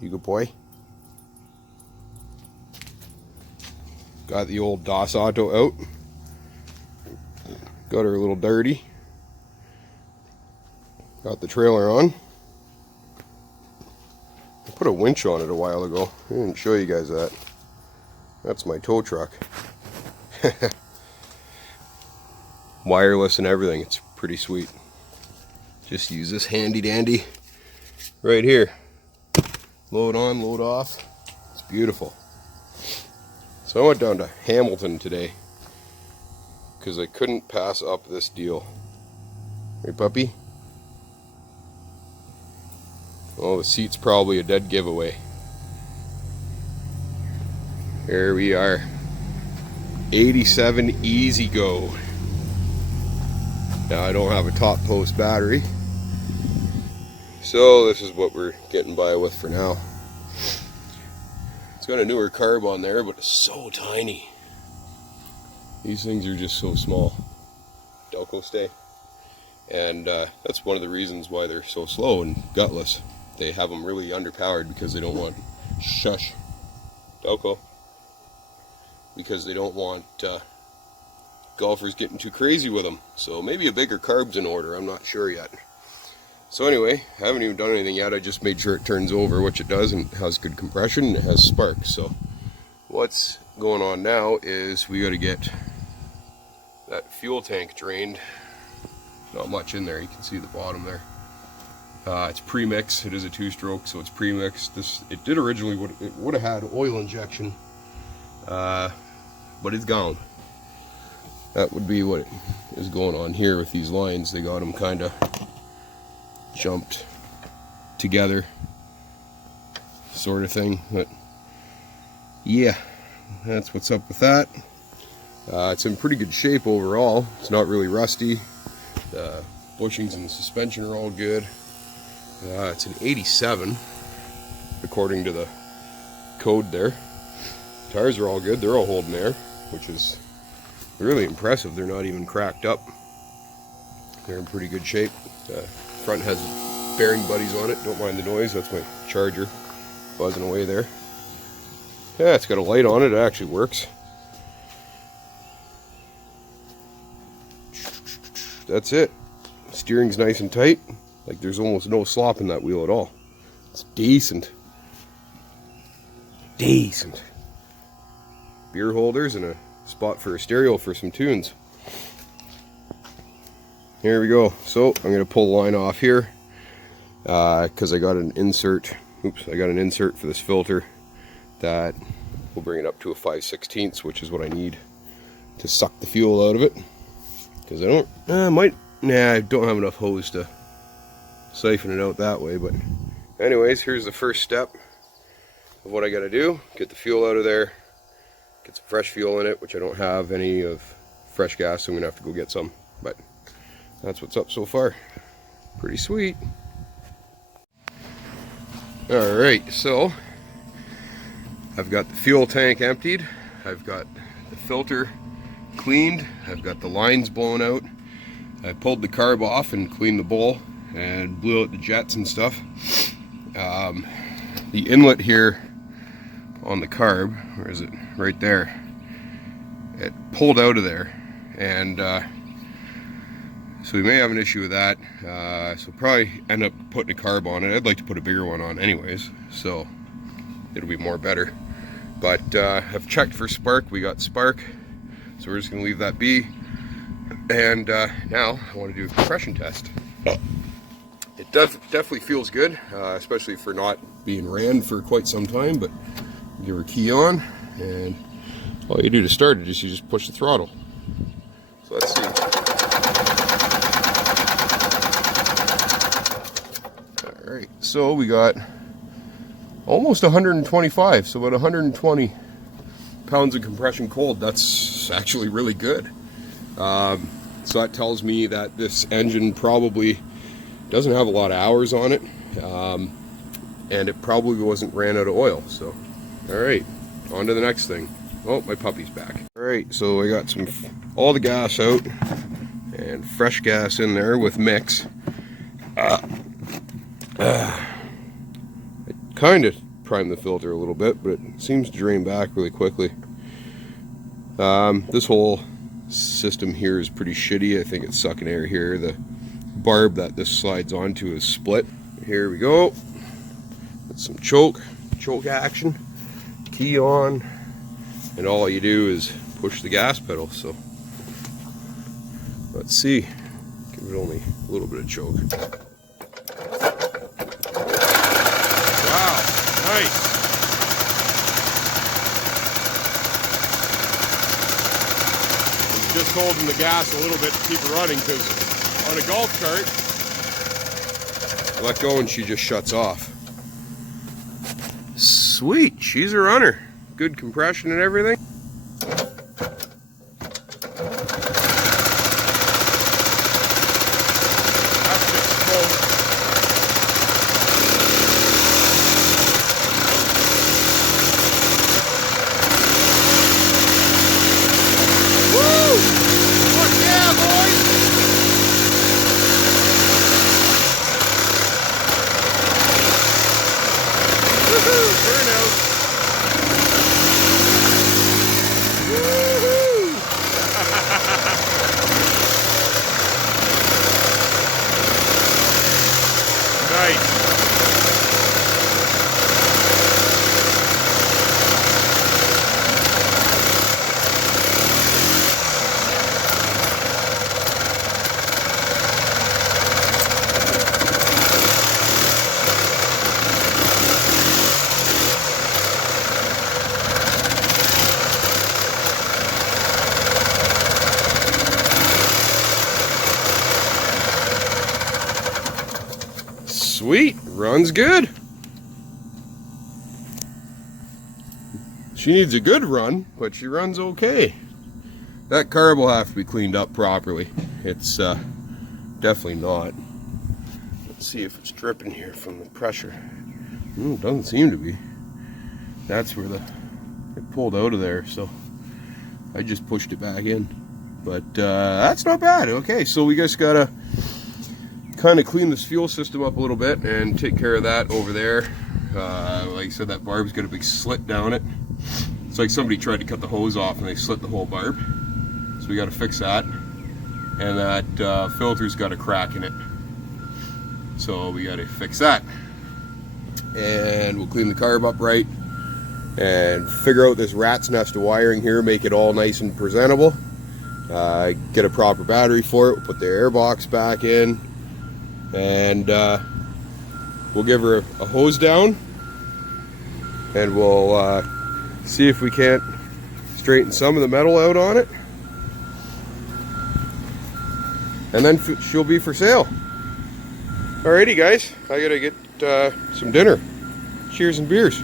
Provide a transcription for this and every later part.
You good boy. Got the old DOS Auto out. Got her a little dirty. Got the trailer on. I put a winch on it a while ago. I didn't show you guys that. That's my tow truck. Wireless and everything. It's pretty sweet. Just use this handy dandy right here. Load on, load off. It's beautiful. So I went down to Hamilton today because I couldn't pass up this deal. Hey puppy? Oh, the seat's probably a dead giveaway. Here we are. 87 E-Z-GO. Now I don't have a top post battery, so this is what we're getting by with for now. It's got a newer carb on there, but it's so tiny. These things are just so small. Delco stay. And that's one of the reasons why they're so slow and gutless. They have them really underpowered because they don't want Delco. Because they don't want golfers getting too crazy with them. So maybe a bigger carb's in order, I'm not sure yet. So anyway, I haven't even done anything yet. I just made sure it turns over, which it does, and it has good compression and it has spark. So what's going on now is we got to get that fuel tank drained. Not much in there, you can see the bottom there. It's pre-mix. It is a 2-stroke, so it's pre-mixed. It did originally would have had oil injection, but it's gone. That would be what is going on here with these lines. They got them kind of jumped together, sort of thing. But yeah, that's what's up with that. It's in pretty good shape overall. It's not really rusty. The bushings and the suspension are all good. It's an 87 according to the code there. Tires are all good. They're all holding air, which is really impressive. They're not even cracked up. They're in pretty good shape. Front has bearing buddies on it. Don't mind the noise. That's my charger buzzing away there. Yeah, it's got a light on it. It actually works. That's it. Steering's nice and tight. Like there's almost no slop in that wheel at all. It's decent. Decent. Beer holders and a spot for a stereo for some tunes. Here we go. So I'm going to pull the line off here because I got an insert. Oops, I got an insert for this filter that will bring it up to a 5/16, which is what I need to suck the fuel out of it. Because I don't have enough hose to siphon it out that way. But anyways, here's the first step of what I got to do. Get the fuel out of there. Get some fresh fuel in it, which I don't have any of fresh gas, so I'm gonna have to go get some. But that's what's up so far. Pretty sweet. Alright, so I've got the fuel tank emptied. I've got the filter cleaned. I've got the lines blown out. I pulled the carb off and cleaned the bowl and blew out the jets and stuff. The inlet here on the carb, where is it? Right there. It pulled out of there, and so we may have an issue with that. So probably end up putting a carb on it. I'd like to put a bigger one on anyways, so it'll be more better. But I've checked for spark. We got spark, so we're just gonna leave that be. And now I want to do a compression test. It definitely feels good, especially for not being ran for quite some time. But give her key on, and all you do to start it is you just push the throttle. So let's see. Alright, so we got almost 125, so about 120 pounds of compression cold. That's actually really good. So that tells me that this engine probably doesn't have a lot of hours on it, and it probably wasn't ran out of oil. So alright, on to the next thing. Oh, my puppy's back. Alright, so I got all the gas out and fresh gas in there with mix. It kind of prime the filter a little bit, but it seems to drain back really quickly. This whole system here is pretty shitty. I think it's sucking air here. The barb that this slides onto is split. Here we go. That's some choke action. Key on, and all you do is push the gas pedal. So let's see. Give it only a little bit of choke. Wow, nice. I'm just holding the gas a little bit to keep it running, because on a golf cart, I let go and she just shuts off. Sweet, she's a runner. Good compression and everything. That's just smoke. Woo! Look, yeah, boys! Woohoo! Burnout! Woohoo! Nice. Sweet, runs good. She needs a good run, but she runs okay. That carb will have to be cleaned up properly. It's definitely not. Let's see if it's dripping here from the pressure. It doesn't seem to be. That's where it pulled out of there, so I just pushed it back in. But that's not bad. Okay, so we just gotta kind of clean this fuel system up a little bit and take care of that over there. Like I said, that barb's got a big slit down it. It's like somebody tried to cut the hose off and they slit the whole barb. So we got to fix that. And that filter's got a crack in it. So we got to fix that. And we'll clean the carb up right and figure out this rat's nest of wiring here, make it all nice and presentable. Get a proper battery for it. We'll put the air box back in. And we'll give her a hose down, and we'll see if we can't straighten some of the metal out on it, and then she'll be for sale. Alrighty guys, I gotta get some dinner. Cheers and beers.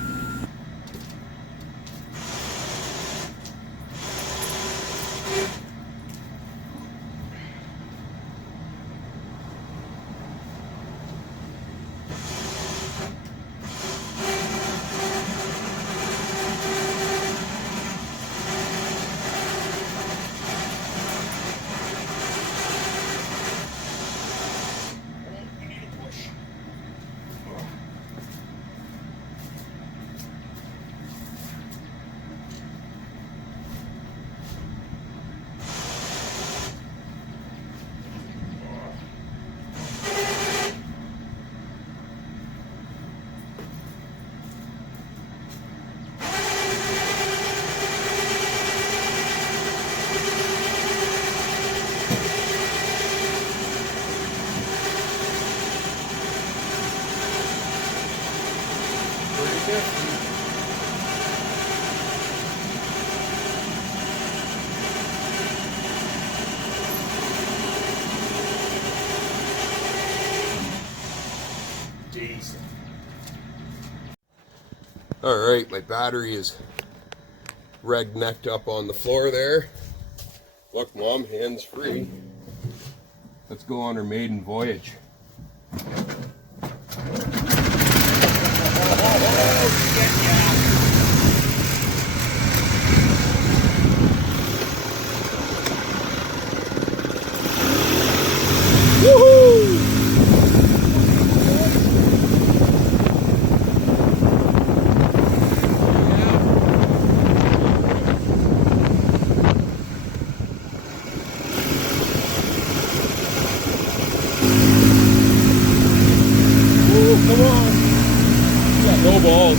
Alright, my battery is red-necked up on the floor there. Look, Mom, hands free. Let's go on our maiden voyage. No balls.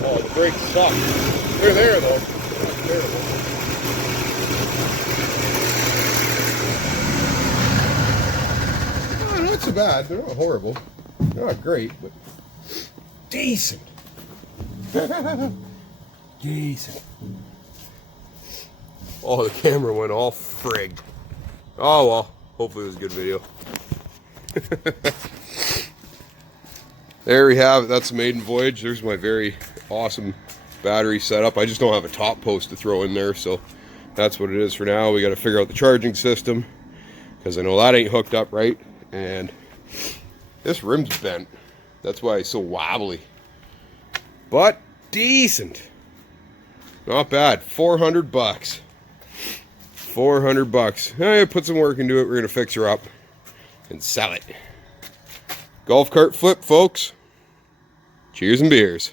Oh, the brakes suck. They're there though. That's terrible. Oh, not so bad. They're not horrible. They're not great, but decent. Decent. Oh, the camera went all frigged. Oh well, hopefully it was a good video. There we have it. That's the maiden voyage. There's my very awesome battery setup. I just don't have a top post to throw in there, so that's what it is for now. We got to figure out the charging system because I know that ain't hooked up right, and this rim's bent. That's why it's so wobbly. But decent. Not bad. 400 bucks. 400 bucks. I put some work into it. We're gonna fix her up and sell it. Golf cart flip, folks. Cheers and beers.